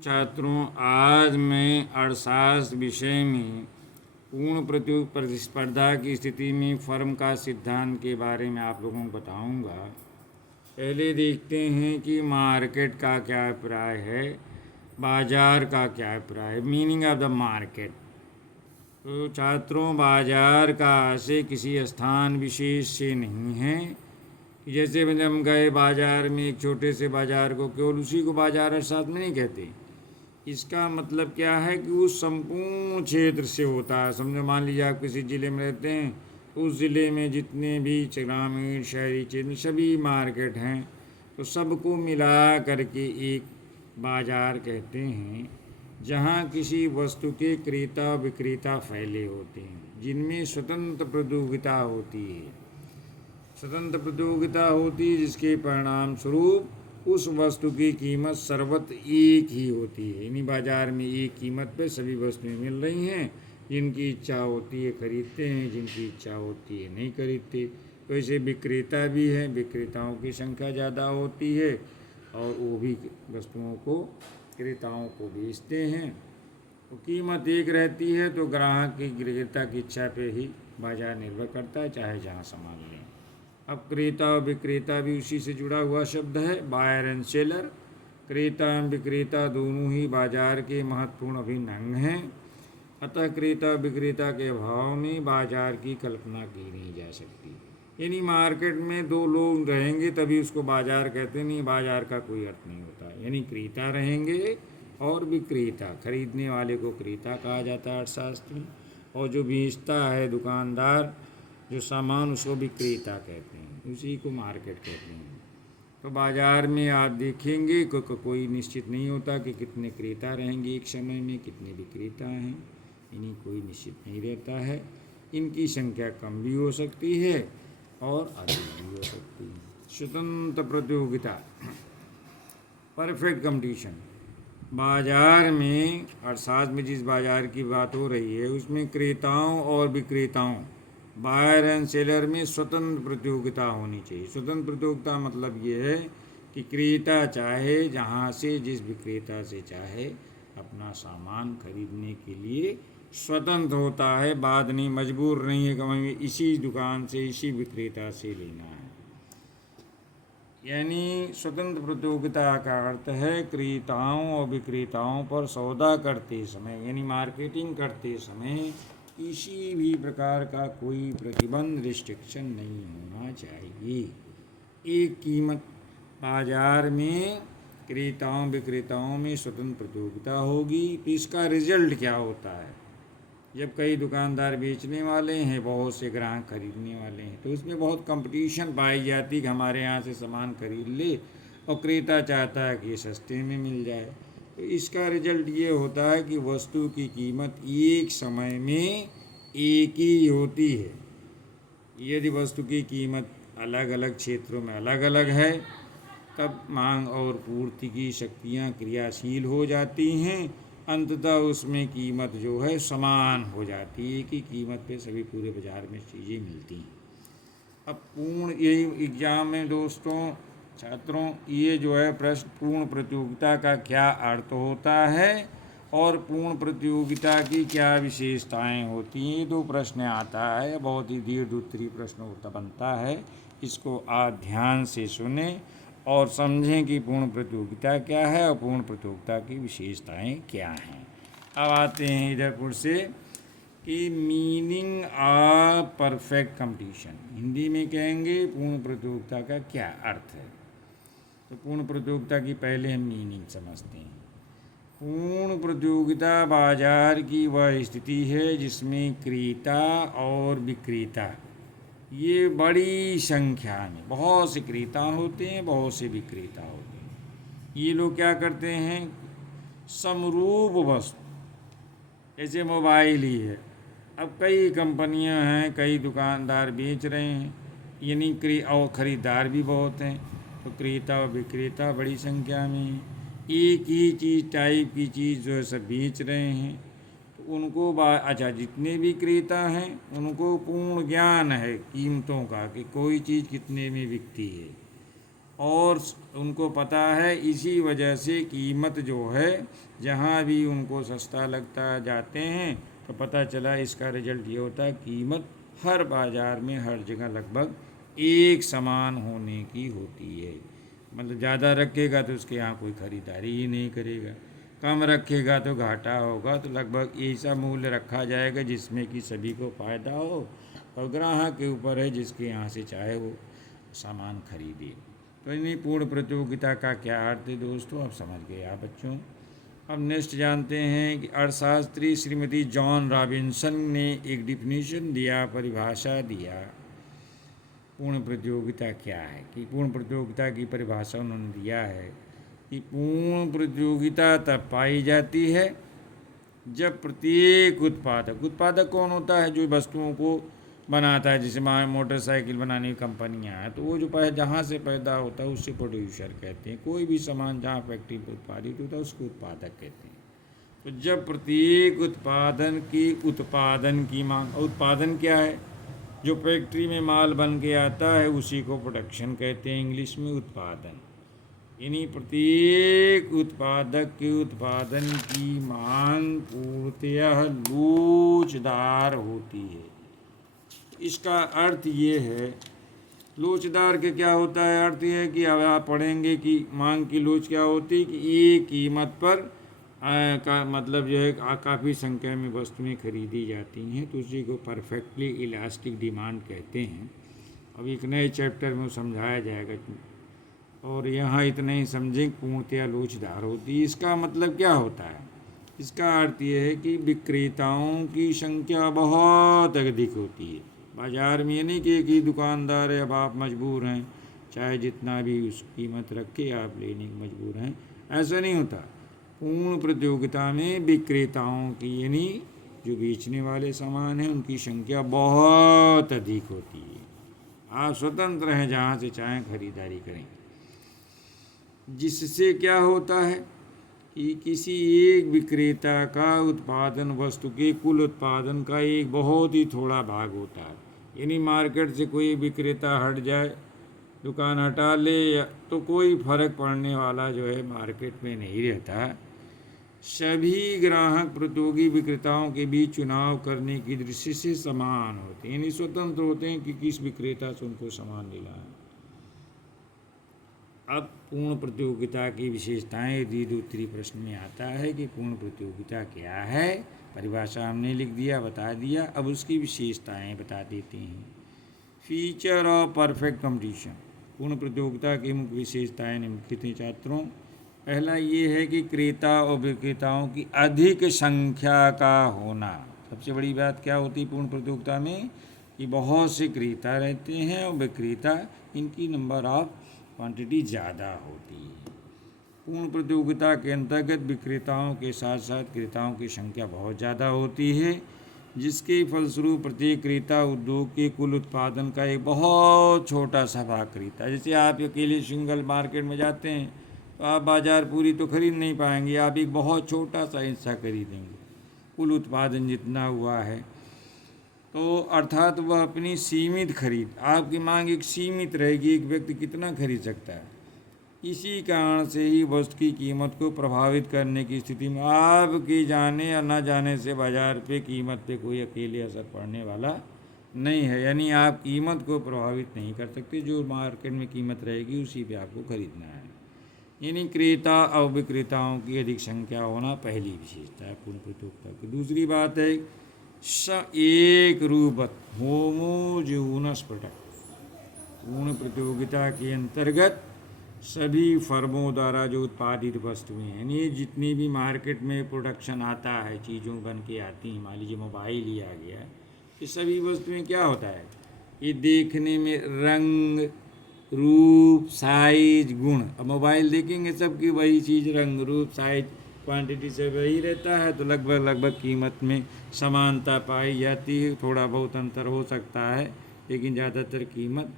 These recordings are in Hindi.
छात्रों, आज मैं अर्थशास्त्र विषय में पूर्ण प्रतिस्पर्धा की स्थिति में फर्म का सिद्धांत के बारे में आप लोगों को बताऊंगा। पहले देखते हैं कि मार्केट का क्या अभिप्राय है, बाजार का क्या अभिप्राय है, मीनिंग ऑफ द मार्केट। तो छात्रों, बाजार का आशय किसी स्थान विशेष से नहीं है। जैसे हम गए बाजार में, एक छोटे से बाजार को केवल उसी को बाजार अर्थशास्त्र में नहीं कहते। इसका मतलब क्या है कि उस संपूर्ण क्षेत्र से होता है। समझो, मान लीजिए आप किसी ज़िले में रहते हैं, उस ज़िले में जितने भी ग्रामीण शहरी क्षेत्र सभी मार्केट हैं, तो सबको मिला करके एक बाजार कहते हैं, जहाँ किसी वस्तु के क्रेता विक्रेता फैले होते हैं, जिनमें स्वतंत्र प्रतियोगिता होती है। स्वतंत्र प्रतियोगिता होती है, जिसके परिणाम स्वरूप उस वस्तु की कीमत सर्वत्र एक ही होती है। यानी बाजार में एक कीमत पे सभी वस्तुएं मिल रही हैं। जिनकी इच्छा होती है खरीदते हैं, जिनकी इच्छा होती है नहीं खरीदते। तो ऐसे विक्रेता भी हैं, विक्रेताओं की संख्या ज़्यादा होती है और वो भी वस्तुओं को क्रेताओं को बेचते हैं। तो कीमत एक रहती है, तो ग्राहक की विक्रेता की इच्छा पे ही बाजार निर्भर करता है, चाहे जहाँ सामान लें। अब क्रेता और विक्रेता भी उसी से जुड़ा हुआ शब्द है, बायर एंड सेलर। क्रेता एवं विक्रेता दोनों ही बाजार के महत्वपूर्ण अभिन्न अंग हैं। अतः क्रेता विक्रेता के अभाव में बाजार की कल्पना की नहीं जा सकती। यानी मार्केट में दो लोग रहेंगे तभी उसको बाजार कहते, नहीं बाजार का कोई अर्थ नहीं होता। यानी क्रेता रहेंगे और विक्रेता, खरीदने वाले को क्रेता कहा जाता है अर्थशास्त्र में, और जो बेचता है दुकानदार जो सामान, उसको विक्रेता कहते हैं, उसी को मार्केट कहते हैं। तो बाजार में आप देखेंगे कोई निश्चित नहीं होता कि कितने क्रेता रहेंगे एक समय में, कितने विक्रेता हैं, यानी कोई निश्चित नहीं रहता है। इनकी संख्या कम भी हो सकती है और अधिक भी हो सकती है। स्वतंत्र प्रतियोगिता, परफेक्ट कंपटीशन। बाजार में, अर्थशास्त्र में जिस बाजार की बात हो रही है, उसमें क्रेताओं और विक्रेताओं, बायर एंड सेलर में स्वतंत्र प्रतियोगिता होनी चाहिए। स्वतंत्र प्रतियोगिता मतलब ये है कि क्रेता चाहे जहाँ से, जिस विक्रेता से चाहे, अपना सामान खरीदने के लिए स्वतंत्र होता है। बाद नहीं, मजबूर नहीं है कि हमें इसी दुकान से, इसी विक्रेता से लेना है। यानी स्वतंत्र प्रतियोगिता का अर्थ है क्रेताओं और विक्रेताओं पर सौदा करते समय, यानी मार्केटिंग करते समय, किसी भी प्रकार का कोई प्रतिबंध, रिस्ट्रिक्शन नहीं होना चाहिए। एक कीमत, बाजार में क्रेताओं विक्रेताओं में स्वतंत्र प्रतियोगिता होगी। तो इसका रिजल्ट क्या होता है? जब कई दुकानदार बेचने वाले हैं, बहुत से ग्राहक खरीदने वाले हैं, तो उसमें बहुत कंपटीशन पाई जाती है कि हमारे यहाँ से सामान खरीद ले, और क्रेता चाहता है कि सस्ते में मिल जाए। तो इसका रिजल्ट ये होता है कि वस्तु की कीमत एक समय में एक ही होती है। यदि वस्तु की कीमत अलग अलग क्षेत्रों में अलग अलग है, तब मांग और पूर्ति की शक्तियाँ क्रियाशील हो जाती हैं। अंततः उसमें कीमत जो है समान हो जाती है कि कीमत पे सभी पूरे बाजार में चीज़ें मिलती हैं। अब यही एग्ज़ाम में दोस्तों, छात्रों, ये जो है प्रश्न, पूर्ण प्रतियोगिता का क्या अर्थ होता है और पूर्ण प्रतियोगिता की क्या विशेषताएं होती हैं, दो प्रश्न आता है। बहुत ही दीर्घ उत्तरीय प्रश्न होता बनता है। इसको आप ध्यान से सुने और समझें कि पूर्ण प्रतियोगिता क्या है और पूर्ण प्रतियोगिता की विशेषताएं क्या हैं। अब आते हैं इधर पुर से कि meaning of perfect competition. Hindi में कहेंगे पूर्ण प्रतियोगिता का क्या अर्थ है। तो पूर्ण प्रतियोगिता की पहले हम मीनिंग समझते हैं। पूर्ण प्रतियोगिता बाजार की वह स्थिति है जिसमें क्रेता और विक्रेता, ये बड़ी संख्या में, बहुत से क्रेता होते हैं, बहुत से विक्रेता होते हैं। ये लोग क्या करते हैं, समरूप वस्तु, जैसे मोबाइल ही है, अब कई कंपनियां हैं, कई दुकानदार बेच रहे हैं, यानी और ख़रीदार भी बहुत हैं। तो क्रेता और विक्रेता बड़ी संख्या में एक ही चीज़, टाइप की चीज़ जो है सब बेच रहे हैं। तो उनको अच्छा, जितने भी क्रेता हैं उनको पूर्ण ज्ञान है कीमतों का, कि कोई चीज़ कितने में बिकती है, और उनको पता है, इसी वजह से कीमत जो है जहाँ भी उनको सस्ता लगता जाते हैं तो पता चला इसका रिजल्ट ये होता है कीमत हर बाज़ार में हर जगह लगभग एक समान होने की होती है। मतलब ज़्यादा रखेगा तो उसके यहाँ कोई ख़रीदारी ही नहीं करेगा, कम रखेगा तो घाटा होगा। तो लगभग ऐसा मूल्य रखा जाएगा जिसमें कि सभी को फ़ायदा हो और ग्राहक के ऊपर है जिसके यहाँ से चाहे वो सामान खरीदे। तो इन्हीं पूर्ण प्रतियोगिता का क्या अर्थ है दोस्तों, अब समझ गए आप बच्चों। अब नेक्स्ट जानते हैं कि अर्थशास्त्री श्रीमती जॉन रॉबिन्सन ने एक डिफिनीशन दिया, परिभाषा दिया पूर्ण प्रतियोगिता क्या है। कि पूर्ण प्रतियोगिता की परिभाषा उन्होंने दिया है कि पूर्ण प्रतियोगिता तब पाई जाती है जब प्रत्येक उत्पादक कौन होता है, जो वस्तुओं को बनाता है, जैसे मोटरसाइकिल बनाने की कंपनियां हैं, तो वो जो जहाँ से पैदा होता है उससे प्रोड्यूसर कहते हैं। कोई भी सामान जहाँ फैक्ट्री पर उत्पादित होता है उसको उत्पादक कहते हैं। तो जब प्रत्येक उत्पादन की मांग, उत्पादन क्या है, जो फैक्ट्री में माल बन के आता है उसी को प्रोडक्शन कहते हैं इंग्लिश में, उत्पादन। यानी प्रत्येक उत्पादक के उत्पादन की मांग पूर्णतः लोचदार होती है। इसका अर्थ ये है, लोचदार के क्या होता है, अर्थ ये है कि अब आप पढ़ेंगे कि मांग की लोच क्या होती है, कि एक कीमत पर का मतलब जो है काफ़ी संख्या में वस्तुएं खरीदी जाती हैं, तो उसी को परफेक्टली इलास्टिक डिमांड कहते हैं। अब एक नए चैप्टर में समझाया जाएगा, और यहाँ इतना ही समझें, पूर्णतया लोचदार होती है। इसका मतलब क्या होता है, इसका अर्थ ये है कि विक्रेताओं की संख्या बहुत अधिक होती है बाज़ार में। ये नहीं कि एक ही दुकानदार है, अब आप मजबूर हैं चाहे जितना भी उस कीमत रखे आप लेने की मजबूर हैं, ऐसा नहीं होता। पूर्ण प्रतियोगिता में विक्रेताओं की, यानी जो बेचने वाले सामान हैं, उनकी संख्या बहुत अधिक होती है। आप स्वतंत्र हैं, जहाँ से चाहें खरीदारी करें। जिससे क्या होता है कि किसी एक विक्रेता का उत्पादन वस्तु के कुल उत्पादन का एक बहुत ही थोड़ा भाग होता है। यानी मार्केट से कोई विक्रेता हट जाए, दुकान हटा ले, तो कोई फर्क पड़ने वाला जो है मार्केट में नहीं रहता। सभी ग्राहक प्रतियोगी विक्रेताओं के बीच चुनाव करने की दृष्टि से समान होते हैं, यानी स्वतंत्र होते हैं कि किस विक्रेता से उनको सामान लेना है। अब पूर्ण प्रतियोगिता की विशेषताएं द्विसूत्री प्रश्न में आता है कि पूर्ण प्रतियोगिता क्या है। परिभाषा हमने लिख दिया, बता दिया, अब उसकी विशेषताएं बता देते हैं। Feature of perfect competition. पूर्ण प्रतियोगिता की मुख्य विशेषताएं निम्नलिखित हैं छात्रों। पहला ये है कि क्रेता और विक्रेताओं की अधिक संख्या का होना। सबसे बड़ी बात क्या होती है पूर्ण प्रतियोगिता में, कि बहुत से क्रेता रहते हैं और विक्रेता, इनकी नंबर ऑफ क्वांटिटी ज़्यादा होती है। पूर्ण प्रतियोगिता के अंतर्गत विक्रेताओं के साथ साथ क्रेताओं की संख्या बहुत ज़्यादा होती है, जिसके फलस्वरूप प्रत्येक क्रेता उद्योग के कुल उत्पादन का एक बहुत छोटा सा भाग खरीदता है। जैसे आप अकेले सिंगल मार्केट में जाते हैं तो आप बाज़ार पूरी तो खरीद नहीं पाएंगे, आप एक बहुत छोटा सा हिस्सा खरीदेंगे कुल उत्पादन जितना हुआ है। तो अर्थात वह अपनी सीमित खरीद, आपकी मांग एक सीमित रहेगी, एक व्यक्ति कितना खरीद सकता है। इसी कारण से ही वस्तु की कीमत को प्रभावित करने की स्थिति में आपके जाने या न जाने से बाज़ार पे कीमत पे कोई अकेले असर पड़ने वाला नहीं है। यानी आप कीमत को प्रभावित नहीं कर सकते, जो मार्केट में कीमत रहेगी उसी पे आपको खरीदना है। यानी क्रेता और विक्रेताओं की अधिक संख्या होना पहली विशेषता है पूर्ण प्रतियोगिता की। दूसरी बात है एक रूपत, होमोजेनस प्रोडक्ट। पूर्ण प्रतियोगिता के अंतर्गत सभी फर्मों द्वारा जो उत्पादित वस्तुएं हैं, यानी जितनी भी मार्केट में प्रोडक्शन आता है, चीज़ों बन के आती हैं, मान लीजिए मोबाइल ही आ गया, ये सभी वस्तुएं क्या होता है, ये देखने में रंग रूप साइज गुण। अब मोबाइल देखेंगे सबकी वही चीज़, रंग रूप साइज क्वांटिटी से वही रहता है, तो लगभग कीमत में समानता पाई जाती है। थोड़ा बहुत अंतर हो सकता है लेकिन ज़्यादातर कीमत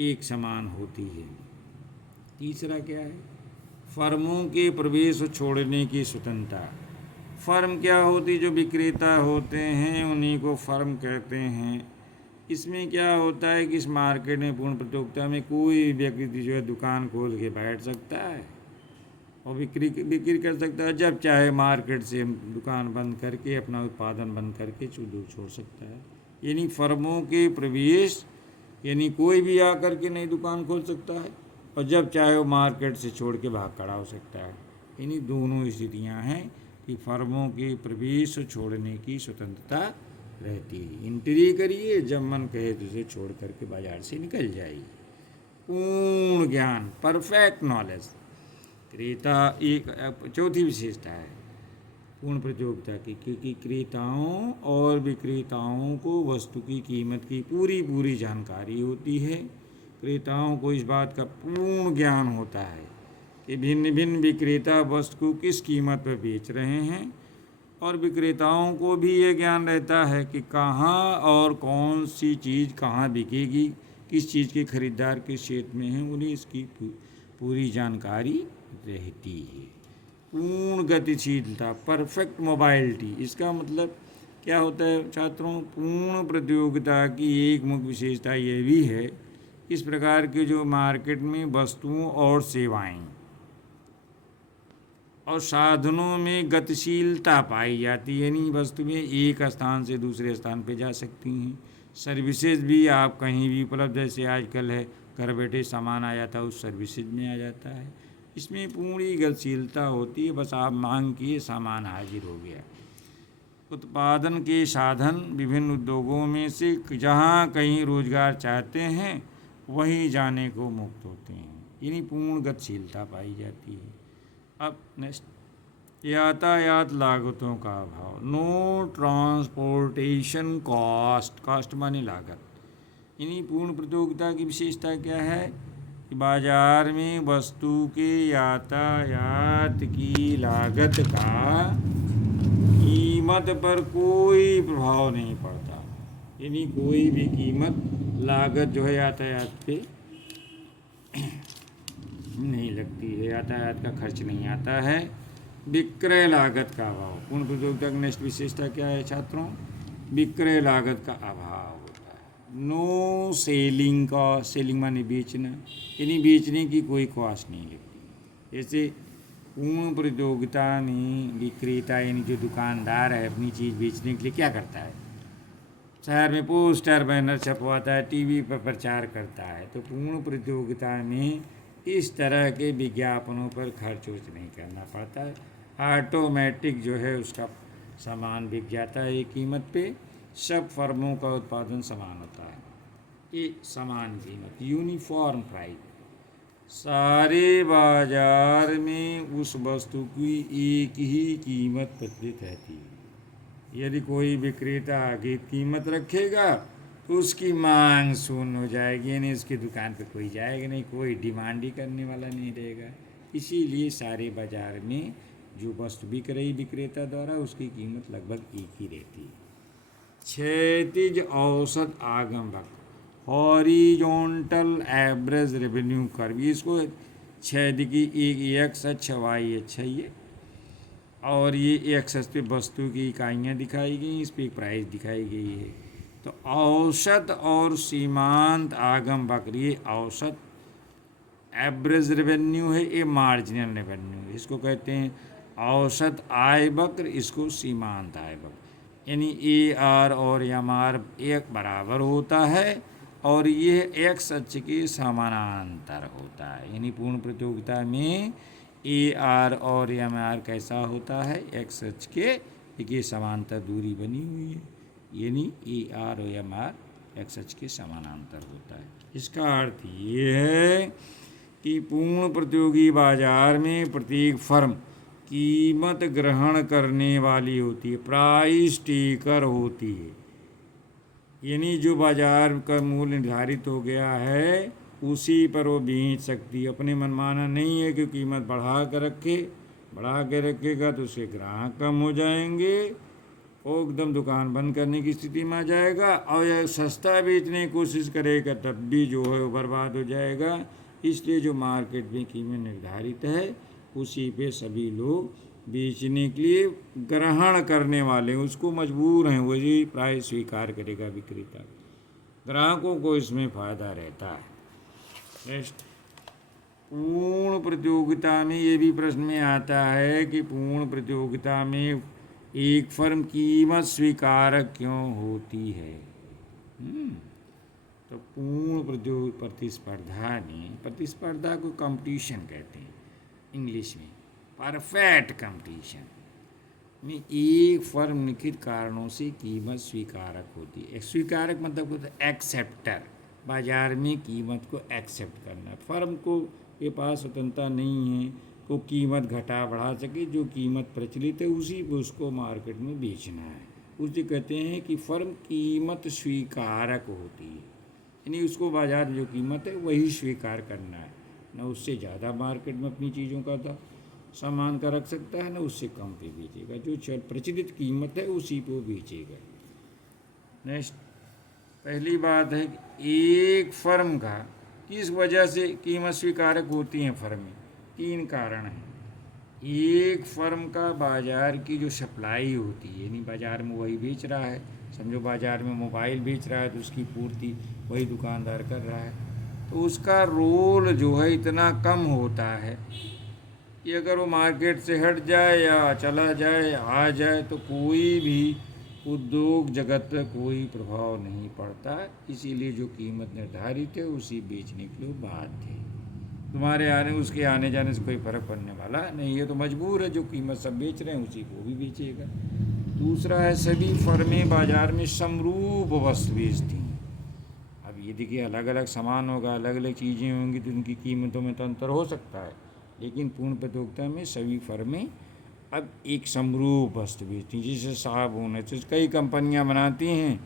एक समान होती है। तीसरा क्या है, फर्मों के प्रवेश छोड़ने की स्वतंत्रता। फर्म क्या होती, जो विक्रेता होते हैं उन्हीं को फर्म कहते हैं। इसमें क्या होता है कि इस मार्केट में पूर्ण प्रतियोगिता में कोई व्यक्ति जो है दुकान खोल के बैठ सकता है और बिक्री कर सकता है, जब चाहे मार्केट से दुकान बंद करके अपना उत्पादन बंद करके दूर छोड़ सकता है। यानी फर्मों के प्रवेश, यानी कोई भी आकर के नई दुकान खोल सकता है और जब चाहे वो मार्केट से छोड़ के भाग खड़ा हो सकता है। यानी दोनों स्थितियाँ हैं कि फर्मों के प्रवेश और छोड़ने की स्वतंत्रता रहती है। एंट्री करिए, जब मन कहे तो उसे छोड़ करके बाजार से निकल जाइए। पूर्ण ज्ञान, परफेक्ट नॉलेज। क्रेता एक चौथी विशेषता है पूर्ण प्रतियोगिता की, क्योंकि क्रेताओं और विक्रेताओं को वस्तु की कीमत की पूरी जानकारी होती है। क्रेताओं को इस बात का पूर्ण ज्ञान होता है कि भिन्न भिन्न विक्रेता वस्तु को किस कीमत पर बेच रहे हैं, और विक्रेताओं को भी ये ज्ञान रहता है कि कहाँ और कौन सी चीज़ कहाँ बिकेगी, किस चीज़ के खरीदार किस क्षेत्र में हैं, उन्हें इसकी पूरी जानकारी रहती है। पूर्ण गतिशीलता, परफेक्ट मोबाइलिटी, इसका मतलब क्या होता है छात्रों? पूर्ण प्रतियोगिता की एक मुख्य विशेषता ये भी है, इस प्रकार के जो मार्केट में वस्तुओं और सेवाएं और साधनों में गतिशीलता पाई जाती है। यानी वस्तुएं एक स्थान से दूसरे स्थान पे जा सकती हैं। सर्विसेज भी आप कहीं भी उपलब्ध, जैसे आजकल है घर बैठे सामान आ जाता है, उस सर्विसेज में आ जाता है। इसमें पूरी गतिशीलता होती है, बस आप मांग किए सामान हाजिर हो गया। उत्पादन के साधन विभिन्न उद्योगों में से जहाँ कहीं रोजगार चाहते हैं वहीं जाने को मुक्त होते हैं। यानी पूर्ण गतिशीलता पाई जाती है। अब नेक्स्ट, यातायात लागतों का अभाव, नो ट्रांसपोर्टेशन कॉस्ट, कॉस्ट माने लागत। यानी पूर्ण प्रतियोगिता की विशेषता क्या है कि बाजार में वस्तु के यातायात की लागत का कीमत पर कोई प्रभाव नहीं पड़ता। यानी कोई भी कीमत लागत जो है यातायात पे नहीं लगती है, यातायात का खर्च नहीं आता है। विक्रय लागत का अभाव, पूर्ण प्रतियोगिता की नेक्स्ट विशेषता क्या है छात्रों? विक्रय लागत का अभाव होता है। नो सेलिंग कॉस्ट, सेलिंग माने बेचना, यानी बेचने की कोई कॉस्ट नहीं लगती। जैसे पूर्ण प्रतियोगिता में विक्रेता यानी जो दुकानदार है अपनी चीज़ बेचने के लिए क्या करता है? शहर में पोस्टर बैनर छपवाता है, टीवी पर प्रचार करता है। तो पूर्ण प्रतियोगिता में इस तरह के विज्ञापनों पर खर्च नहीं करना पड़ता है, ऑटोमेटिक जो है उसका सामान बिक जाता है एक कीमत पे। सब फर्मों का उत्पादन समान होता है, ये समान कीमत, यूनिफॉर्म प्राइस। सारे बाजार में उस वस्तु की एक ही कीमत प्रचलित रहती है। यदि कोई विक्रेता आगे कीमत रखेगा तो उसकी मांग शून्य हो जाएगी, यानी उसकी दुकान पे कोई जाएगा नहीं, कोई डिमांड ही करने वाला नहीं रहेगा। इसीलिए सारे बाजार में जो वस्तु बिक रही विक्रेता द्वारा उसकी कीमत लगभग एक ही रहती है। क्षैतिज औसत आगम वक्र, हॉरिजॉन्टल एवरेज रेवेन्यू कर्व, इसको क्षैतिज की एक एक्स अक्ष वाई अक्ष है ये, और ये एक्स अक्ष पे वस्तु की इकाइयाँ दिखाई गई, इस पर प्राइस दिखाई गई है। तो औसत और सीमांत आगम वक्र, ये औसत एवरेज रेवेन्यू है, ये मार्जिनल रेवेन्यू है। इसको कहते हैं औसत आय वक्र, इसको सीमांत आय वक्र। यानी ए आर और एम आर एक बराबर होता है और ये एक्स अक्ष के समानांतर होता है। यानी पूर्ण प्रतियोगिता में ए आर और एम आर कैसा होता है? एक्स अक्ष के समांतर दूरी बनी हुई है, यानी ए आर और एम आर एक्स अक्ष के समानांतर होता है। इसका अर्थ ये है कि पूर्ण प्रतियोगी बाजार में प्रत्येक फर्म कीमत ग्रहण करने वाली होती है, प्राइस टेकर होती है। यानी जो बाजार का मूल्य निर्धारित हो गया है उसी पर वो बेच सकती है, अपने मनमाना नहीं है कि कीमत बढ़ा के रखेगा तो उसके ग्राहक कम हो जाएंगे, वो एकदम दुकान बंद करने की स्थिति में आ जाएगा, और यह सस्ता बेचने की कोशिश करेगा तब भी जो है वो बर्बाद हो जाएगा। इसलिए जो मार्केट में कीमत निर्धारित है उसी पे सभी लोग बेचने के लिए ग्रहण करने वाले उसको मजबूर हैं, वही प्राइस स्वीकार करेगा विक्रेता। ग्राहकों को इसमें फ़ायदा रहता है। नेक्स्ट, पूर्ण प्रतियोगिता में ये भी प्रश्न में आता है कि पूर्ण प्रतियोगिता में एक फर्म कीमत स्वीकारक क्यों होती है। तो पूर्ण प्रतिस्पर्धा में, प्रतिस्पर्धा को कंपटीशन कहते हैं इंग्लिश में, परफेक्ट कंपटीशन में एक फर्म निश्चित कारणों से कीमत स्वीकारक होती है। स्वीकारक मतलब होता है एक्सेप्टर, बाजार में कीमत को एक्सेप्ट करना। फर्म को के पास स्वतंत्रता नहीं है को कीमत घटा बढ़ा सके, जो कीमत प्रचलित है उसी को उसको मार्केट में बेचना है। उसे कहते हैं कि फर्म कीमत स्वीकारक होती है, यानी उसको बाजार में जो कीमत है वही स्वीकार करना है, न उससे ज़्यादा मार्केट में अपनी चीज़ों का सामान का रख सकता है, न उससे कम पे बेचेगा। जो प्रचलित कीमत है उसी को बेचेगा। नेक्स्ट, पहली बात है कि एक फर्म का किस वजह से कीमत स्वीकारक होती हैं फर्में। 3 कारण हैं। एक फर्म का बाजार की जो सप्लाई होती है, यानी बाजार में वही बेच रहा है, समझो बाजार में मोबाइल बेच रहा है तो उसकी पूर्ति वही दुकानदार कर रहा है, तो उसका रोल जो है इतना कम होता है कि अगर वो मार्केट से हट जाए या चला जाए या आ जाए तो कोई भी उद्योग जगत पर कोई प्रभाव नहीं पड़ता। इसीलिए जो कीमत निर्धारित है उसी बेचने के लिए बाध्य है। तुम्हारे उसके आने जाने से कोई फर्क पड़ने वाला नहीं है, तो मजबूर है, जो कीमत सब बेच रहे हैं उसी को भी बेचेगा। दूसरा है, सभी फर्में बाजार में समरूप वस्तु बेचती हैं। अब ये देखिए, अलग अलग सामान होगा, अलग अलग चीज़ें होंगी तो उनकी कीमतों में तो अंतर हो सकता है, लेकिन पूर्ण प्रतियोगिता में सभी फर्में अब एक समरूप वस्तु बेचती हैं। जैसे साबुन है तो कई कंपनियां बनाती हैं,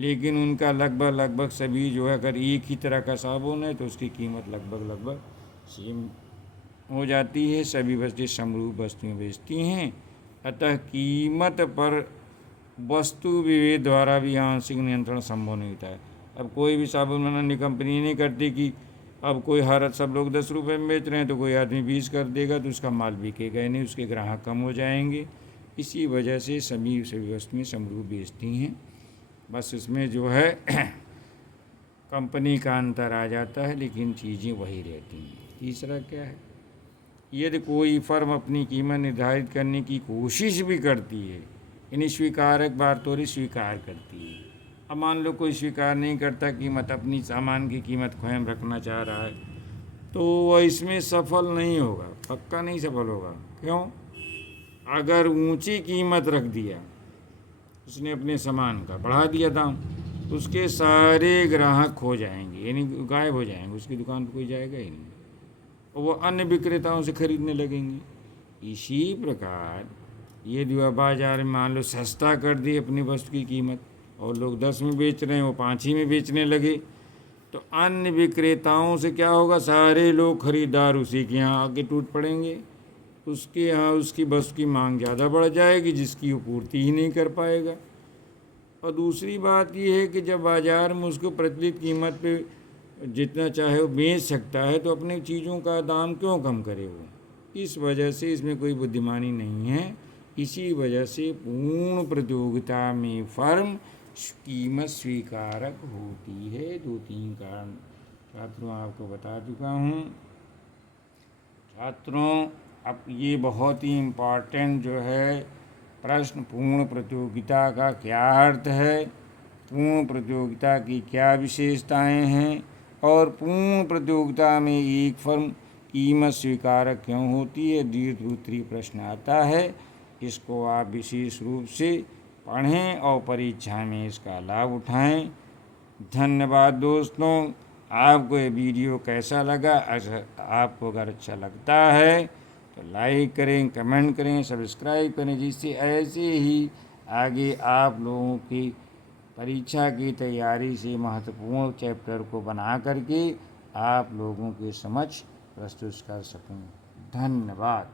लेकिन उनका लगभग सभी जो है, अगर एक ही तरह का साबुन है तो उसकी कीमत लगभग सेम हो जाती है। सभी वस्तुएं समरूप वस्तुएं बेचती हैं, अतः कीमत पर वस्तु विभेद द्वारा भी आंशिक नियंत्रण संभव नहीं होता है। अब कोई भी साबुन बनाने कंपनी नहीं करती कि अब कोई हर सब लोग 10 रुपये में बेच रहे हैं तो कोई आदमी 20 कर देगा तो उसका माल बिकेगा नहीं, उसके ग्राहक कम हो जाएंगे। इसी वजह से सभी वस्तुएं समरूप बेचती हैं, बस इसमें जो है कंपनी का अंतर आ जाता है, लेकिन चीज़ें वही रहती हैं। तीसरा क्या है, यदि कोई फर्म अपनी कीमत निर्धारित करने की कोशिश भी करती है, यानी स्वीकारक बार तोरी स्वीकार करती है। अब मान लो कोई स्वीकार नहीं करता कीमत, अपनी सामान की कीमत स्वयं रखना चाह रहा है, तो वह इसमें सफल नहीं होगा, पक्का नहीं सफल होगा। क्यों? अगर ऊंची कीमत रख दिया उसने, अपने सामान का बढ़ा दिया दाम, उसके सारे ग्राहक खो जाएंगे, यानी गायब हो जाएंगे, उसकी दुकान पर कोई जाएगा ही नहीं, और वो अन्य विक्रेताओं से खरीदने लगेंगे। इसी प्रकार यदि वह बाजार में मान लो सस्ता कर दिए अपनी वस्तु की कीमत और लोग 10 में बेच रहे हैं, वो 5 ही में बेचने लगे, तो अन्य विक्रेताओं से क्या होगा, सारे लोग खरीदार उसी के यहाँ आके टूट पड़ेंगे, उसके यहाँ उसकी वस्तु की मांग ज़्यादा बढ़ जाएगी जिसकी वो पूर्ति ही नहीं कर पाएगा। और दूसरी बात ये है कि जब बाज़ार में उसको प्रचलित कीमत पे जितना चाहे वो बेच सकता है, तो अपनी चीज़ों का दाम क्यों कम करे वो। इस वजह से इसमें कोई बुद्धिमानी नहीं है। इसी वजह से पूर्ण प्रतियोगिता में फर्म कीमत स्वीकारक होती है। 2-3 कारण छात्रों आपको बता चुका हूँ। छात्रों, अब ये बहुत ही इम्पॉर्टेंट जो है प्रश्न, पूर्ण प्रतियोगिता का क्या अर्थ है, पूर्ण प्रतियोगिता की क्या विशेषताएं हैं, और पूर्ण प्रतियोगिता में एक फर्म कीमत स्वीकारक क्यों होती है। दीर्घसूत्री प्रश्न आता है, इसको आप विशेष रूप से पढ़ें और परीक्षा में इसका लाभ उठाएं। धन्यवाद दोस्तों। आपको ये वीडियो कैसा लगा? आपको अगर अच्छा लगता है तो लाइक करें, कमेंट करें, सब्सक्राइब करें, जिससे ऐसे ही आगे आप लोगों की परीक्षा की तैयारी से महत्वपूर्ण चैप्टर को बना करके आप लोगों के समक्ष प्रस्तुत कर सकूं। धन्यवाद।